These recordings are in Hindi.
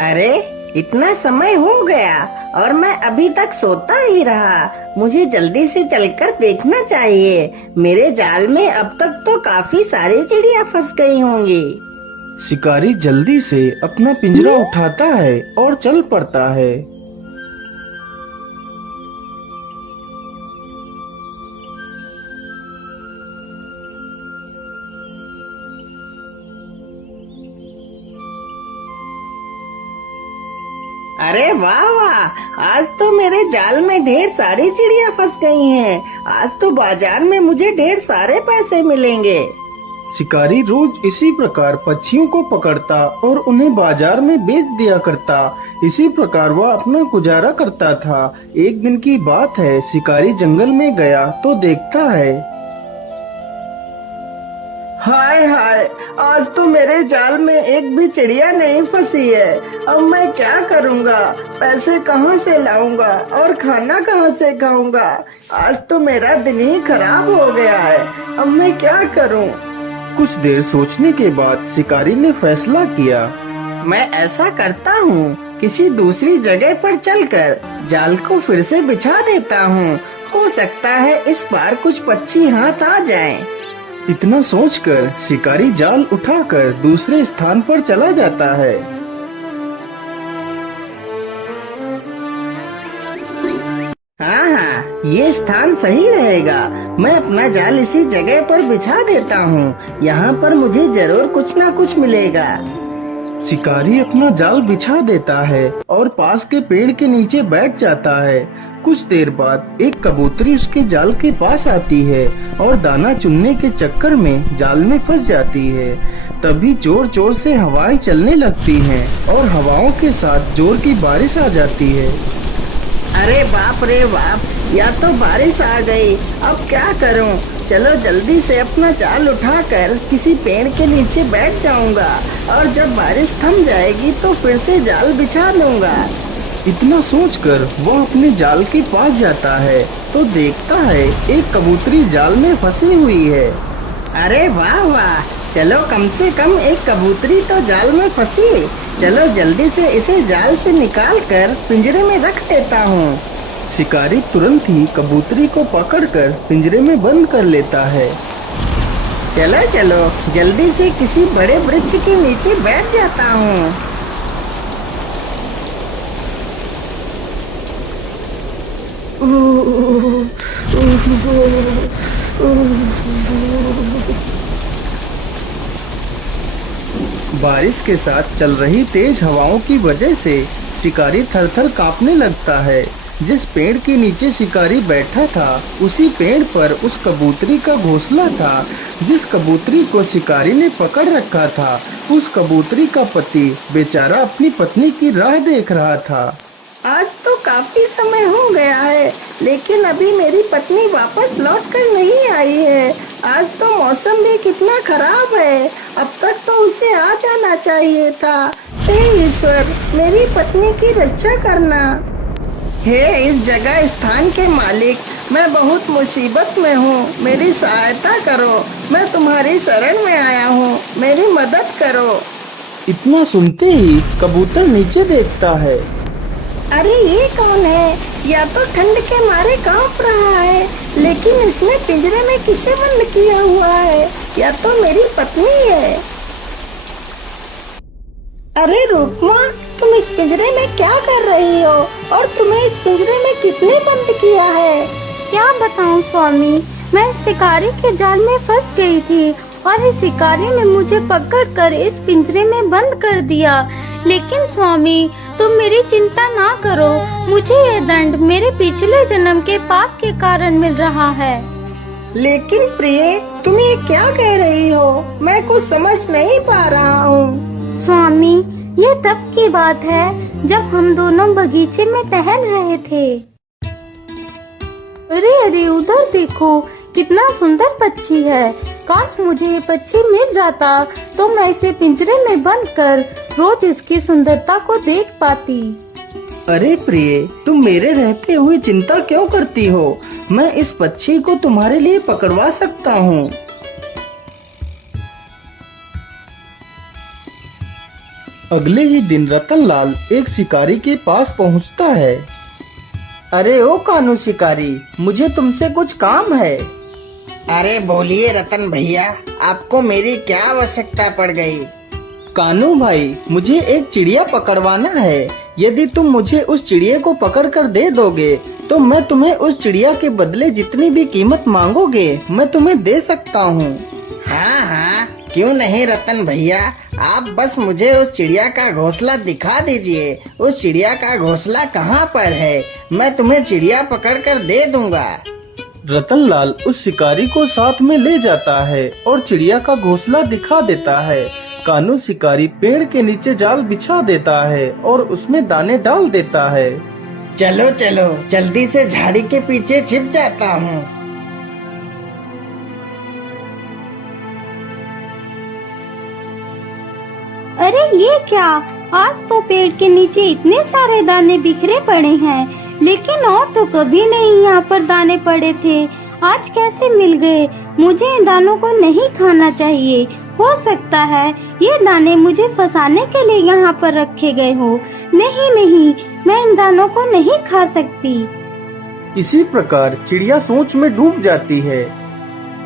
अरे, इतना समय हो गया और मैं अभी तक सोता ही रहा। मुझे जल्दी से चलकर देखना चाहिए। मेरे जाल में अब तक तो काफी सारी चिड़िया फंस गई होंगी। शिकारी जल्दी से अपना पिंजरा उठाता है और चल पड़ता है। अरे वाह वाह, आज तो मेरे जाल में ढेर सारी चिड़िया फंस गई हैं। आज तो बाजार में मुझे ढेर सारे पैसे मिलेंगे। शिकारी रोज इसी प्रकार पक्षियों को पकड़ता और उन्हें बाजार में बेच दिया करता। इसी प्रकार वह अपना गुजारा करता था। एक दिन की बात है, शिकारी जंगल में गया तो देखता है, हाय हाय, आज तो मेरे जाल में एक भी चिड़िया नहीं फंसी है। अब मैं क्या करूँगा? पैसे कहाँ से लाऊंगा और खाना कहाँ से खाऊंगा? आज तो मेरा दिन ही खराब हो गया है। अब मैं क्या करूँ? कुछ देर सोचने के बाद शिकारी ने फैसला किया। मैं ऐसा करता हूँ, किसी दूसरी जगह पर चलकर जाल को फिर से बिछा देता हूँ। हो सकता है इस बार कुछ पक्षी हाथ आ जाएं। इतना सोचकर शिकारी जाल उठाकर दूसरे स्थान पर चला जाता है। हाँ हाँ, ये स्थान सही रहेगा। मैं अपना जाल इसी जगह पर बिछा देता हूँ। यहाँ पर मुझे जरूर कुछ ना कुछ मिलेगा। शिकारी अपना जाल बिछा देता है और पास के पेड़ के नीचे बैठ जाता है। कुछ देर बाद एक कबूतरी उसके जाल के पास आती है और दाना चुनने के चक्कर में जाल में फंस जाती है। तभी जोर जोर से हवाएं चलने लगती हैं और हवाओं के साथ जोर की बारिश आ जाती है। अरे बाप रे बाप, या तो बारिश आ गई। अब क्या करूं? चलो जल्दी से अपना जाल उठाकर किसी पेड़ के नीचे बैठ जाऊंगा और जब बारिश थम जाएगी तो फिर से जाल बिछा लूंगा। इतना सोचकर वह अपने जाल के पास जाता है तो देखता है एक कबूतरी जाल में फंसी हुई है। अरे वाह वाह, चलो कम से कम एक कबूतरी तो जाल में फंसी। चलो जल्दी से इसे जाल से निकाल कर पिंजरे में रख देता हूँ। शिकारी तुरंत ही कबूतरी को पकड़कर पिंजरे में बंद कर लेता है। चलो चलो जल्दी से किसी बड़े वृक्ष के नीचे बैठ जाता हूँ। बारिश के साथ चल रही तेज हवाओं की वजह से शिकारी थर-थर कांपने लगता है। जिस पेड़ के नीचे शिकारी बैठा था उसी पेड़ पर उस कबूतरी का घोंसला था। जिस कबूतरी को शिकारी ने पकड़ रखा था उस कबूतरी का पति बेचारा अपनी पत्नी की राह देख रहा था। आज तो काफी समय हो गया है, लेकिन अभी मेरी पत्नी वापस लौट कर नहीं आई है। आज तो मौसम भी कितना खराब है। अब तक तो उसे आ जाना चाहिए था। हे ईश्वर, मेरी पत्नी की रक्षा करना। हे इस जगह स्थान के मालिक, मैं बहुत मुसीबत में हूँ। मेरी सहायता करो। मैं तुम्हारी शरण में आया हूँ, मेरी मदद करो। इतना सुनते ही कबूतर नीचे देखता है। अरे ये कौन है? या तो ठंड के मारे कांप रहा है, लेकिन इसने पिंजरे में किसे बंद किया हुआ है? या तो मेरी पत्नी है। अरे रूपमा, तुम इस पिंजरे में क्या कर रही हो और तुम्हें इस पिंजरे में किसने बंद किया है? क्या बताऊं स्वामी, मैं शिकारी के जाल में फंस गई थी और इस शिकारी ने मुझे पकड़कर इस पिंजरे में बंद कर दिया। लेकिन स्वामी, तुम मेरी चिंता ना करो। मुझे ये दंड मेरे पिछले जन्म के पाप के कारण मिल रहा है। लेकिन प्रिय, तुम ये क्या कह रही हो? मैं कुछ समझ नहीं पा रहा हूँ। स्वामी, ये तब की बात है जब हम दोनों बगीचे में टहल रहे थे। अरे अरे, उधर देखो, कितना सुंदर पक्षी है। काश मुझे ये पक्षी मिल जाता तो मैं इसे पिंजरे में बंद कर रोज इसकी सुंदरता को देख पाती। अरे प्रिय, तुम मेरे रहते हुए चिंता क्यों करती हो? मैं इस पक्षी को तुम्हारे लिए पकड़वा सकता हूँ। अगले ही दिन रतनलाल एक शिकारी के पास पहुंचता है। अरे ओ कानू शिकारी, मुझे तुमसे कुछ काम है। अरे बोलिए रतन भैया, आपको मेरी क्या आवश्यकता पड़ गई? कानू भाई, मुझे एक चिड़िया पकड़वाना है। यदि तुम मुझे उस चिड़िया को पकड़ कर दे दोगे तो मैं तुम्हें उस चिड़िया के बदले जितनी भी कीमत मांगोगे मैं तुम्हें दे सकता हूँ। हाँ हाँ, क्यों नहीं रतन भैया, आप बस मुझे उस चिड़िया का घोंसला दिखा दीजिए। उस चिड़िया का घोंसला कहाँ पर है, मैं तुम्हें चिड़िया पकड़ कर दे दूंगा। रतनलाल उस शिकारी को साथ में ले जाता है और चिड़िया का घोंसला दिखा देता है। कानू शिकारी पेड़ के नीचे जाल बिछा देता है और उसमें दाने डाल देता है। चलो चलो, जल्दी से झाड़ी के पीछे छिप जाता हूँ। अरे ये क्या, आज तो पेड़ के नीचे इतने सारे दाने बिखरे पड़े हैं, लेकिन और तो कभी नहीं यहाँ पर दाने पड़े थे। आज कैसे मिल गए? मुझे इन दानों को नहीं खाना चाहिए। हो सकता है ये दाने मुझे फंसाने के लिए यहाँ पर रखे गए हो। नहीं नहीं, मैं इन दानों को नहीं खा सकती। इसी प्रकार चिड़िया सोच में डूब जाती है।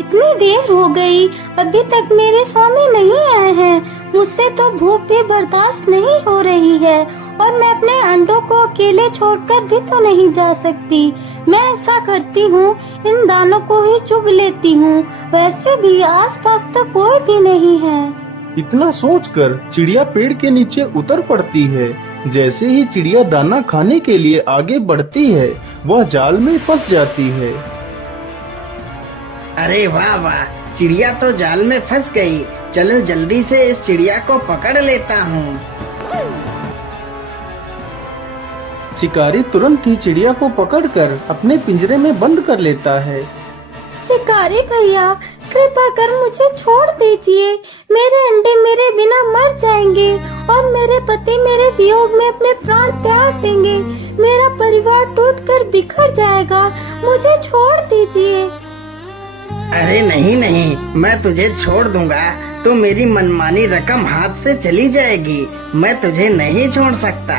इतनी देर हो गई, अभी तक मेरे स्वामी नहीं आए हैं। मुझसे तो भूख भी बर्दाश्त नहीं हो रही है और मैं अपने अंडों को अकेले छोड़कर भी तो नहीं जा सकती। मैं ऐसा करती हूँ, इन दानों को ही चुग लेती हूँ। वैसे भी आसपास तो कोई भी नहीं है। इतना सोचकर चिड़िया पेड़ के नीचे उतर पड़ती है। जैसे ही चिड़िया दाना खाने के लिए आगे बढ़ती है, वह जाल में फंस जाती है। अरे वाह वाह, चिड़िया तो जाल में फंस गई। चलो जल्दी से इस चिड़िया को पकड़ लेता हूँ। शिकारी तुरंत ही चिड़िया को पकड़कर अपने पिंजरे में बंद कर लेता है। शिकारी भैया, कृपा कर मुझे छोड़ दीजिए। मेरे अंडे मेरे बिना मर जाएंगे और मेरे पति मेरे वियोग में अपने प्राण त्याग देंगे। मेरा परिवार टूटकर बिखर जाएगा। मुझे छोड़ दीजिए। अरे नहीं नहीं, मैं तुझे छोड़ दूंगा तो मेरी मनमानी रकम हाथ से चली जाएगी। मैं तुझे नहीं छोड़ सकता।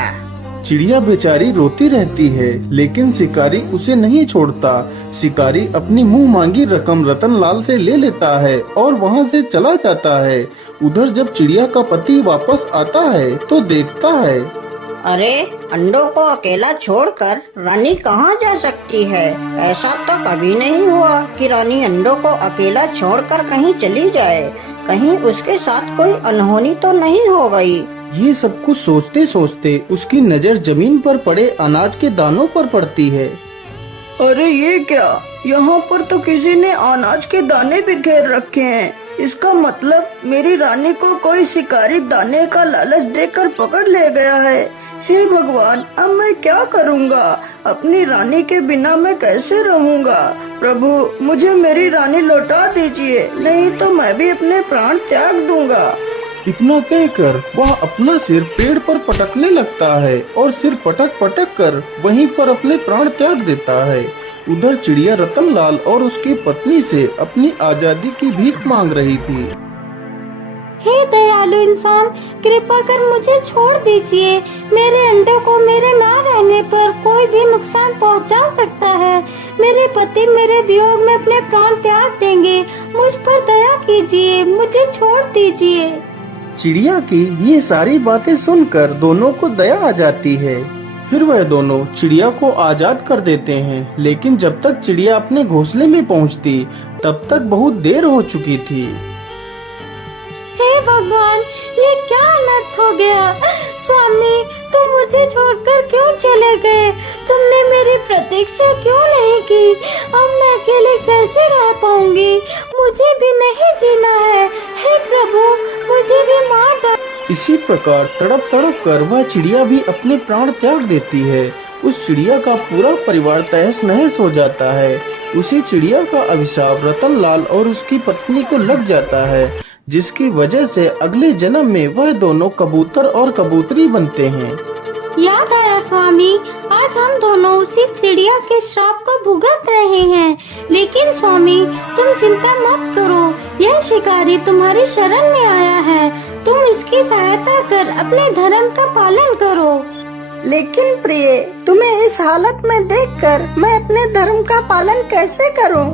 चिड़िया बेचारी रोती रहती है, लेकिन शिकारी उसे नहीं छोड़ता। शिकारी अपनी मुंह मांगी रकम रतनलाल से ले लेता है और वहाँ से चला जाता है। उधर जब चिड़िया का पति वापस आता है तो देखता है, अरे अंडों को अकेला छोड़कर रानी कहाँ जा सकती है? ऐसा तो कभी नहीं हुआ कि रानी अंडों को अकेला छोड़कर कहीं चली जाए। कहीं उसके साथ कोई अनहोनी तो नहीं हो गई। ये सब कुछ सोचते सोचते उसकी नजर जमीन पर पड़े अनाज के दानों पर पड़ती है। अरे ये क्या, यहाँ पर तो किसी ने अनाज के दाने बिखेर रखे हैं। इसका मतलब मेरी रानी को कोई शिकारी दाने का लालच देकर पकड़ ले गया है। हे भगवान, अब मैं क्या करूँगा? अपनी रानी के बिना मैं कैसे रहूँगा? प्रभु, मुझे मेरी रानी लौटा दीजिए, नहीं तो मैं भी अपने प्राण त्याग दूंगा। इतना कहकर वह अपना सिर पेड़ पर पटकने लगता है और सिर पटक पटक कर वहीं पर अपने प्राण त्याग देता है। उधर चिड़िया रतनलाल और उसकी पत्नी से अपनी आजादी की भीख मांग रही थी। हे दयालु इंसान, कृपा कर मुझे छोड़ दीजिए। मेरे अंडों को मेरे ना रहने पर कोई भी नुकसान पहुंचा सकता है। मेरे पति मेरे वियोग में अपने प्राण त्याग देंगे। मुझ पर दया कीजिए, मुझे छोड़ दीजिए। चिड़िया की ये सारी बातें सुनकर दोनों को दया आ जाती है। फिर वह दोनों चिड़िया को आजाद कर देते हैं, लेकिन जब तक चिड़िया अपने घोंसले में पहुंचती, तब तक बहुत देर हो चुकी थी। हे भगवान, ये क्या अनर्थ हो गया? स्वामी, तुम मुझे छोड़कर क्यों चले गए? तुमने मेरी प्रतीक्षा क्यों नहीं की? अब मैं अकेले कैसे रह पाऊंगी? मुझे भी नहीं जीना है। हे प्रभु, मुझे भी मार दो। इसी प्रकार तड़प तड़प कर वह चिड़िया भी अपने प्राण त्याग देती है। उस चिड़िया का पूरा परिवार तहस नहस हो जाता है। उसी चिड़िया का अभिशाप रतनलाल और उसकी पत्नी को लग जाता है, जिसकी वजह से अगले जन्म में वह दोनों कबूतर और कबूतरी बनते हैं। याद आया स्वामी, आज हम दोनों उसी चिड़िया के श्राप को भुगत रहे हैं। लेकिन स्वामी, तुम चिंता मत करो, यह शिकारी तुम्हारी शरण में आया है। तुम इसकी सहायता कर अपने धर्म का पालन करो। लेकिन प्रिय, तुम्हें इस हालत में देखकर मैं अपने धर्म का पालन कैसे करूं?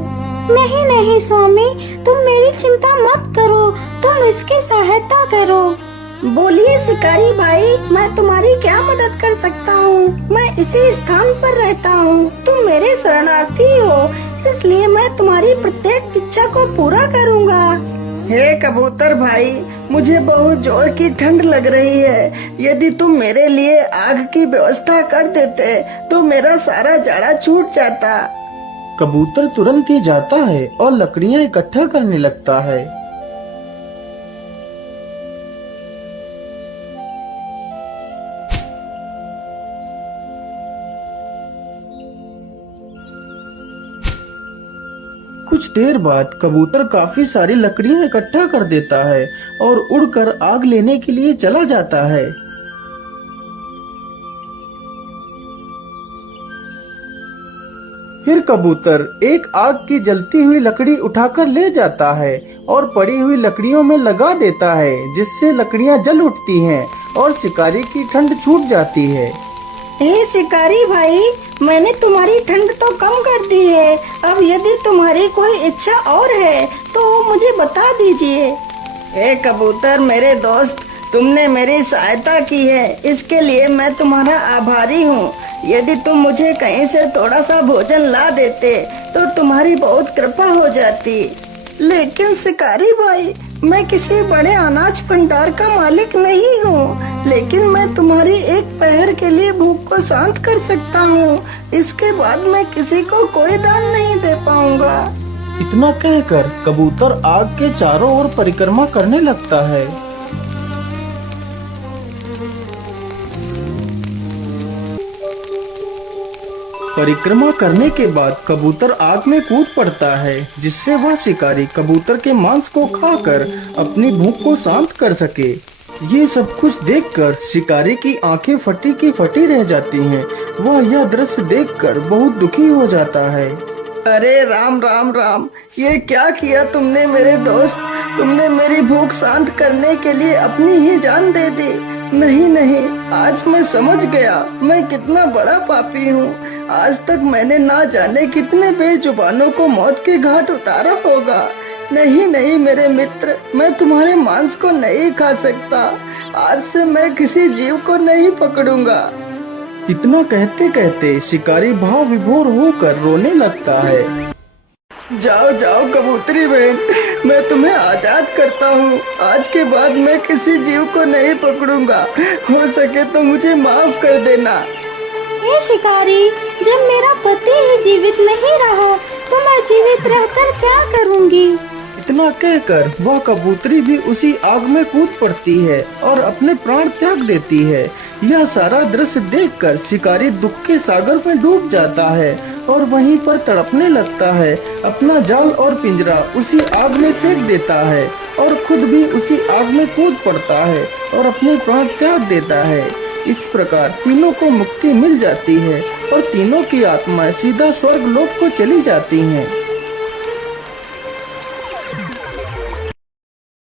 नहीं नहीं स्वामी, तुम मेरी चिंता मत करो, तुम इसकी सहायता करो। बोलिए शिकारी भाई, मैं तुम्हारी क्या मदद कर सकता हूँ? मैं इसी स्थान पर रहता हूँ, तुम मेरे शरणार्थी हो, इसलिए मैं तुम्हारी प्रत्येक इच्छा को पूरा करूँगा। हे कबूतर भाई, मुझे बहुत जोर की ठंड लग रही है। यदि तुम मेरे लिए आग की व्यवस्था कर देते तो मेरा सारा जाड़ा छूट जाता। कबूतर तुरंत ही जाता है और लकड़ियाँ इकट्ठा करने लगता है। कुछ देर बाद कबूतर काफी सारी लकड़ियां इकट्ठा कर देता है और उड़कर आग लेने के लिए चला जाता है। फिर कबूतर एक आग की जलती हुई लकड़ी उठाकर ले जाता है और पड़ी हुई लकड़ियों में लगा देता है, जिससे लकड़ियां जल उठती हैं और शिकारी की ठंड छूट जाती है। हे शिकारी भाई, मैंने तुम्हारी ठंड तो कम कर दी है। अब यदि तुम्हारी कोई इच्छा और है तो मुझे बता दीजिए। हे कबूतर मेरे दोस्त, तुमने मेरी सहायता की है, इसके लिए मैं तुम्हारा आभारी हूँ। यदि तुम मुझे कहीं से थोड़ा सा भोजन ला देते तो तुम्हारी बहुत कृपा हो जाती। लेकिन शिकारी भाई, मैं किसी बड़े अनाज भंडार का मालिक नहीं हूँ, लेकिन मैं तुम्हारी एक पहर के लिए भूख को शांत कर सकता हूँ। इसके बाद मैं किसी को कोई दान नहीं दे पाऊंगा। इतना कहकर कबूतर आग के चारों ओर परिक्रमा करने लगता है। परिक्रमा करने के बाद कबूतर आग में कूद पड़ता है, जिससे वह शिकारी कबूतर के मांस को खाकर अपनी भूख को शांत कर सके। ये सब कुछ देखकर शिकारी की आंखें फटी की फटी रह जाती हैं। वह यह दृश्य देखकर बहुत दुखी हो जाता है। अरे राम राम राम, ये क्या किया तुमने मेरे दोस्त? तुमने मेरी भूख शांत करने के लिए अपनी ही जान दे दी। नहीं नहीं, आज मैं समझ गया मैं कितना बड़ा पापी हूँ। आज तक मैंने ना जाने कितने बेजुबानों को मौत के घाट उतारा होगा। नहीं नहीं मेरे मित्र, मैं तुम्हारे मांस को नहीं खा सकता। आज से मैं किसी जीव को नहीं पकड़ूंगा। इतना कहते कहते शिकारी भाव विभोर होकर रोने लगता है। जाओ जाओ कबूतरी बहन, मैं तुम्हें आजाद करता हूँ। आज के बाद मैं किसी जीव को नहीं पकड़ूंगा। हो सके तो मुझे माफ कर देना। हे शिकारी, जब मेरा पति ही जीवित नहीं रहा तो मैं जीवित रहकर क्या करूँगी? इतना कहकर वह कबूतरी भी उसी आग में कूद पड़ती है और अपने प्राण त्याग देती है। यह सारा दृश्य देखकर शिकारी दुख के सागर में डूब जाता है और वहीं पर तड़पने लगता है। अपना जाल और पिंजरा उसी आग में फेंक देता है और खुद भी उसी आग में कूद पड़ता है और अपने प्राण त्याग देता है। इस प्रकार तीनों को मुक्ति मिल जाती है और तीनों की आत्माएं सीधा स्वर्ग लोक को चली जाती हैं।